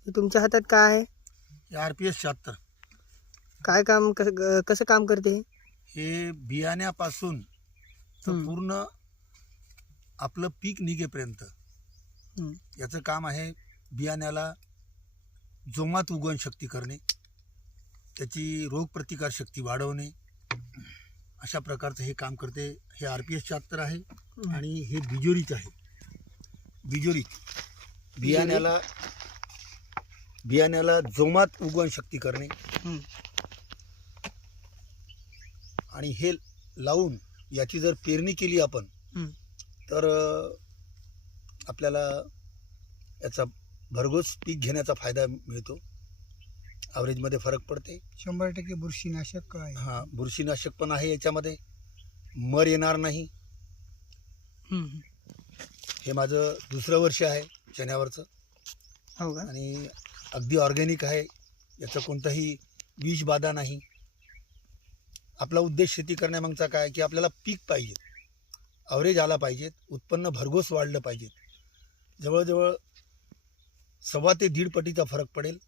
हे तुमच्या हातात काय आहे? आर पी एस शहात्तर. काय काम कसं ग- कसं काम करते? हे हे बियाण्यापासून तर. पूर्ण आपलं पीक निघेपर्यंत. हं. याचं काम आहे बियाण्याला जोमात उगवण शक्ती करणे. त्याची रोगप्रतिकार शक्ती वाढवणे. अशा प्रकारचं हे काम करते. हे आर पी एस शहात्तर आहे आणि हे बिजोरीच आहे. बिजोरी? बियाण्याला बियाण्याला जोमात उगवण शक्ती करणे. आणि हे लावून याची जर पेरणी केली आपण. तर आपल्याला याचा भरघोस पीक घेण्याचा फायदा मिळतो. ॲव्हरेजमध्ये फरक पडते. शंभर टक्के बुरशीनाशक आहे हां बुरशीनाशक पण आहे याच्यामध्ये. मर येणार नाही. हं, माझं दुसरं वर्ष आहे चण्यावरचं हो का? आणि अगदी ऑर्गॅनिक आहे याचा कोणताही विष बाधा नाही. आपला उद्देश शेती करण्यामागचा काय? की आपल्याला पीक पाहिजे. ॲव्हरेज आला पाहिजेत उत्पन्न भरघोस वाढलं पाहिजेत जवळजवळ सव्वा ते दीड पटीचा फरक पडेल.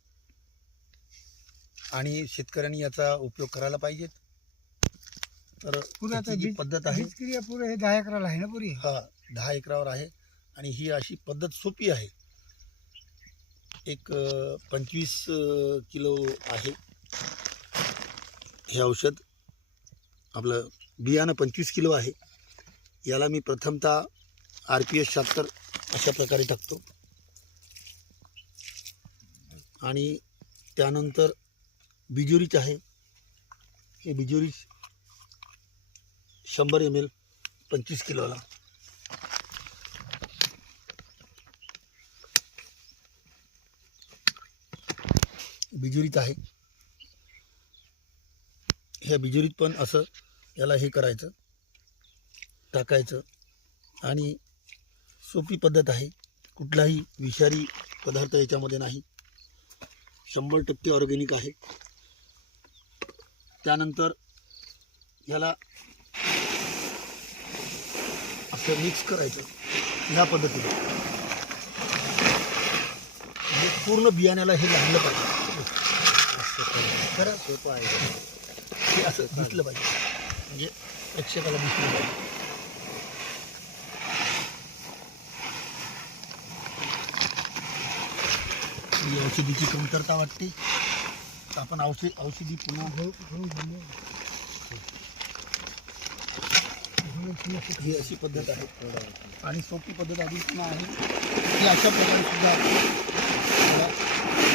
आणि शेतकऱ्यांनी याचा उपयोग करायला पाहिजेत तर त्याची जी पद्धत आहे हे दहा एकराला आहे ना पुरी? हा दहा एकरावर आहे. आणि ही अशी पद्धत सोपी आहे. एक पंचवीस किलो आहे. हे औषध आपलं बियाणं पंचवीस किलो आहे. याला मी प्रथमतः आर पी एस शहात्तर अशा प्रकारे टाकतो. आणि त्यानंतर बिजोरीच आहे. हे बिजोरीच शंभर एम एल पंचवीस किलोला. बिजुरीत आहे. ह्या बिजुरीत पण असं याला हे करायचं टाकायचं आणि सोपी पद्धत आहे. कुठलाही विषारी पदार्थ याच्यामध्ये नाही. शंभर टक्के ऑर्गेनिक आहे. त्यानंतर ह्याला असं मिक्स करायचं ह्या पद्धतीने. म्हणजे पूर्ण बियाण्याला हे लागलं पाहिजे. खरं सोपं आहे. हे असं दिसलं पाहिजे. म्हणजे प्रेक्षकाला दिसलं पाहिजे. ही औषधीची कमतरता वाटते. तर आपण औषध औषधी पुन्हा ही अशी पद्धत आहे. आणि सोपी पद्धत अजून पुन्हा आहे. की अशा प्रकारे सुद्धा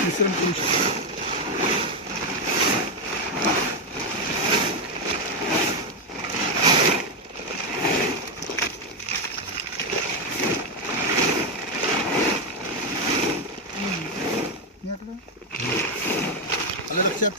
मिश्रण करू शकतो.